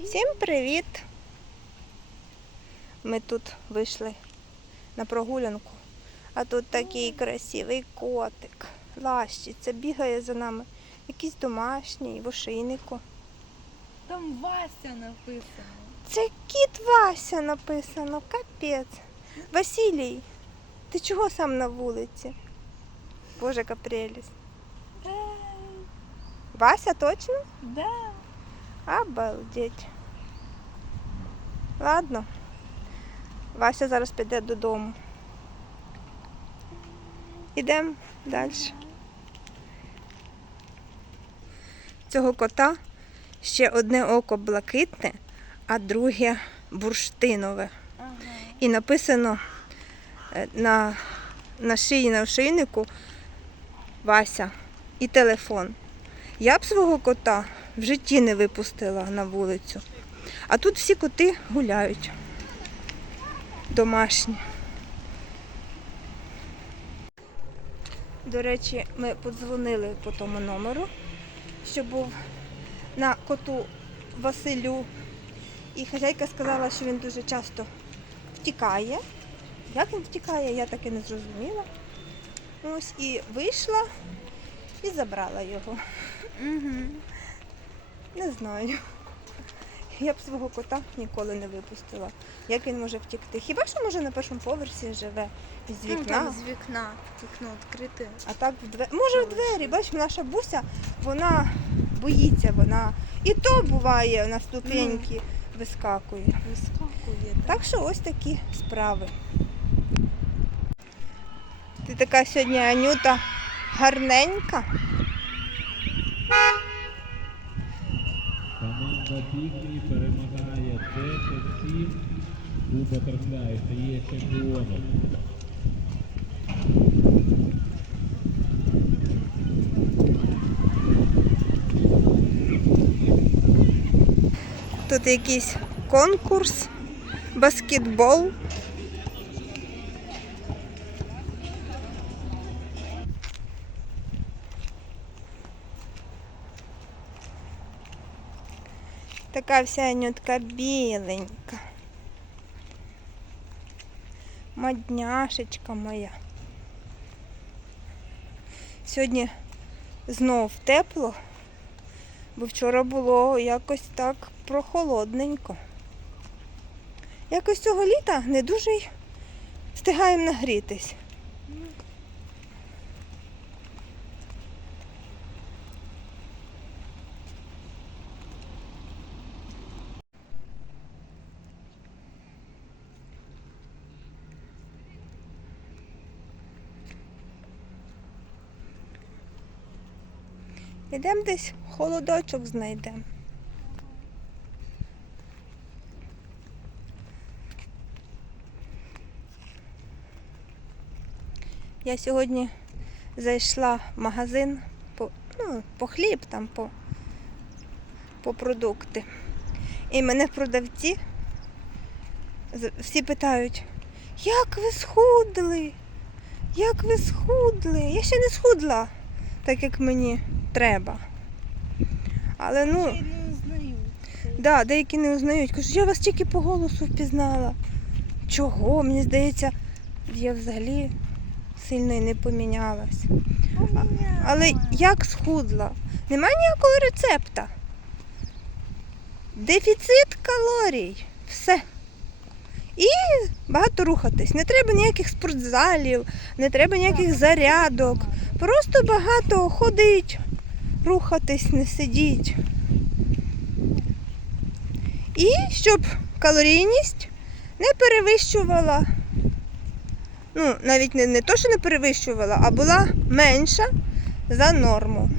Всім привіт! Ми тут вийшли на прогулянку, а тут такий красивий котик. Лащиться, бігає за нами. Якийсь домашній, в ошейнику. Там Вася написано. Це кіт Вася написано, капець. Василій, ти чого сам на вулиці? Боже, яка прелість. Ей, Вася точно? да. Обалдеть. Ладно. Вася зараз піде додому. Ідемо далі. Цього кота ще одне око блакитне, а друге бурштинове. Ага. І написано е, на, на шиї на ошейнику Вася і телефон. Я б свого кота в житті не випустила на вулицю. А тут всі коти гуляють. Домашні. До речі, ми подзвонили по тому номеру, що був на коту Василю. І хазяйка сказала, що він дуже часто втікає. Як він втікає, я так і не зрозуміла. Ось і вийшла і забрала його. Угу. Не знаю. Я б свого кота ніколи не випустила. Як він може втікти? Хіба що може на першому поверсі живе з Ну, вікна, там з вікна. Вікно відкрите. а так в двері. Може в двері, бач, наша буся, вона боїться, вона і то буває на ступеньки вискакує. Вискакує. Так що ось такі справи. Ти така сьогодні Анюта гарненька. Команда Пікні перемагає 10-7 у Батерфляй стає чемпіоном. Тут якийсь конкурс, баскетбол. Така вся Анютка біленька. Мадняшечка моя. Сьогодні знов тепло, бо вчора було якось так прохолодненько. Якось цього літа не дуже й встигаємо нагрітись. Ідемо десь холодочок знайдемо. Я сьогодні зайшла в магазин по, ну, по хліб, там, по, по продукти. І мене продавці всі питають, як ви схудли? Як ви схудли? Я ще не схудла, так як мені треба. Але ну. Я не узнаю. Да, деякі не узнають. Кажуть, я вас тільки по голосу впізнала. Чого? Мені здається, я взагалі сильно і не помінялась. Але як схудла? Нема ніякого рецепта. Дефіцит калорій. Все. І багато рухатись. Не треба ніяких спортзалів, не треба ніяких зарядок. Просто багато ходить, рухатись, не сидіть. І щоб калорійність не перевищувала. Ну, навіть не, не то, що не перевищувала, а була менша за норму.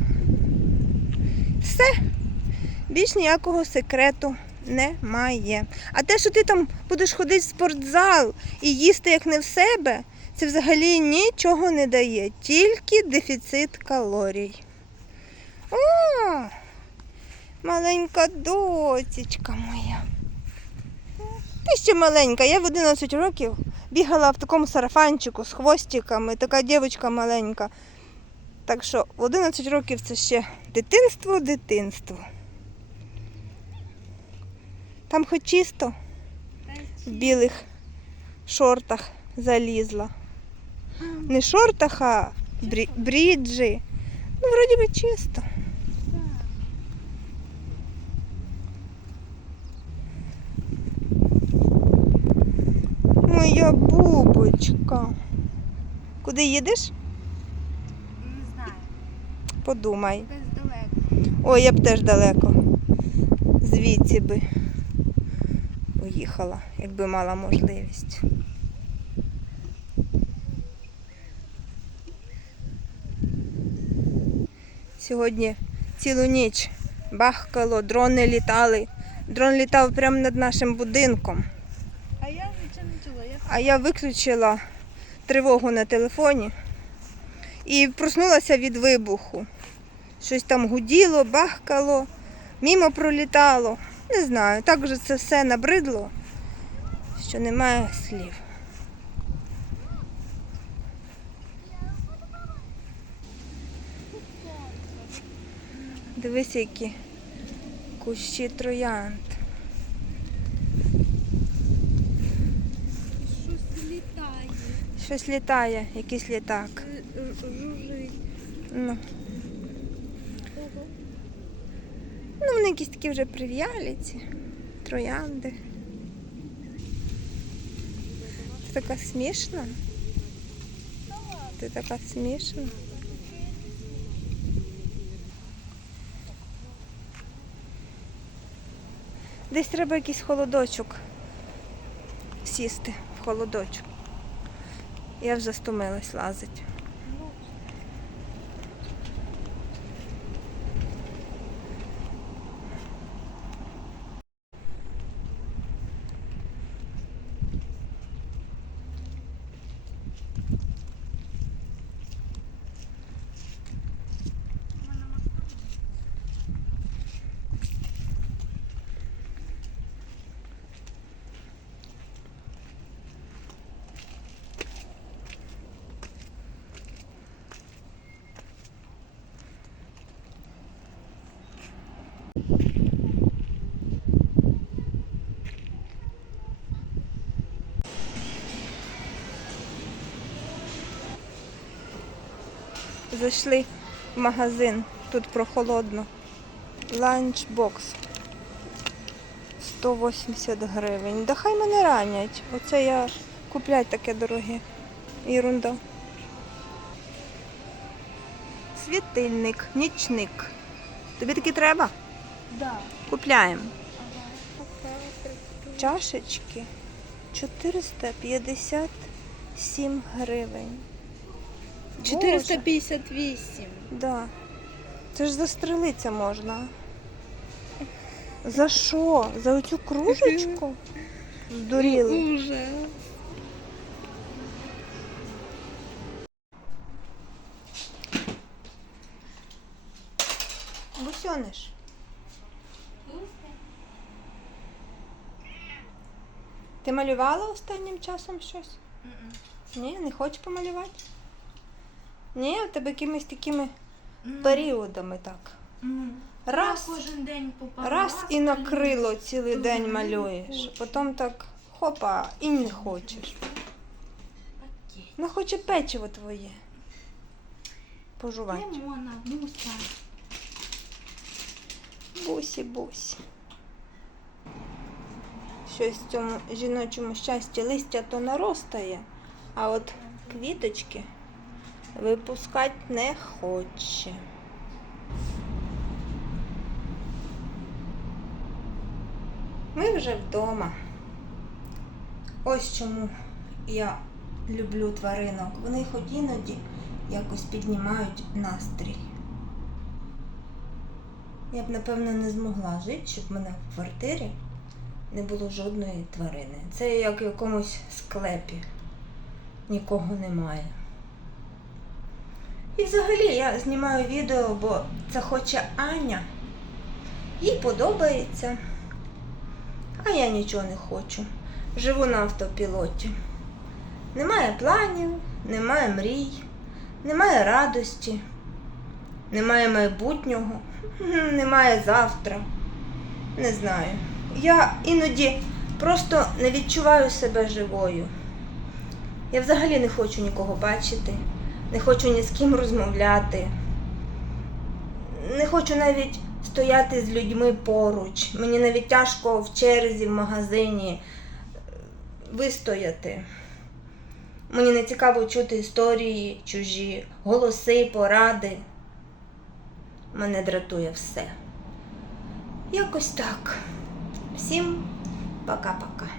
Все. Більш ніякого секрету немає. А те, що ти там будеш ходити в спортзал і їсти як не в себе, це взагалі нічого не дає, тільки дефіцит калорій. О, маленька доцічка моя. Ти ще маленька, я в 11 років бігала в такому сарафанчику з хвостиками, така дівчинка маленька. Так що в 11 років це ще дитинство, дитинство. Там хоч чисто в білих шортах залізла. Не шортах, а брі- бріджі. Ну, вроді би чисто. Моя бубочка. Куди їдеш? Не знаю. Подумай. Десь далеко. Ой, я б теж далеко. Звідси би уїхала, якби мала можливість. Сьогодні цілу ніч бахкало, дрони літали. Дрон літав прямо над нашим будинком. А я нічого не чула. Я А я виключила тривогу на телефоні і проснулася від вибуху. Щось там гуділо, бахкало, мімо пролітало. Не знаю, так вже це все набридло, що немає слів. Дивись, які кущі троянд. щось літає. Щось літає, якийсь літак. Е, Ну. Ну, вони якісь такі вже прив'ялі ці троянди. Ти така смішна. Ти така смішна. Десь треба якийсь холодочок сісти в холодочок. Я вже стомилась лазить. Зайшли в магазин, тут прохолодно. Ланчбокс. 180 гривень. Да хай мене ранять. Оце я куплять таке дороге. Єрунда. Світильник, нічник. Тобі такі треба? Да. Купляємо. Чашечки 457 гривень. 458. Да. Це ж застрелитися можна. За що? За оцю кружечку? Здуріли. Уже. Бусьониш. Ти малювала останнім часом щось? Ні, не хочеш помалювати? Ні, у тебе якимись такими періодами так. Раз, Кожен день по раз і накрило цілий день малюєш. Потім так хопа і не хочеш. Ну хоче печиво твоє. Пожувати. Лимона, муса. Бусі, бусі. Щось в цьому жіночому щасті листя то наростає, а от квіточки випускати не хоче. Ми вже вдома. Ось чому я люблю тваринок. Вони хоч іноді якось піднімають настрій. Я б, напевно, не змогла жити, щоб в мене в квартирі не було жодної тварини. Це як в якомусь склепі. Нікого немає. І взагалі я знімаю відео, бо це хоче Аня. Їй подобається. А я нічого не хочу. Живу на автопілоті. Немає планів, немає мрій, немає радості, немає майбутнього, немає завтра. Не знаю. Я іноді просто не відчуваю себе живою. Я взагалі не хочу нікого бачити, не хочу ні з ким розмовляти. Не хочу навіть стояти з людьми поруч. Мені навіть тяжко в черзі в магазині е, вистояти. Мені не цікаво чути історії чужі, голоси, поради. Мене дратує все. Якось так. Всім пока-пока.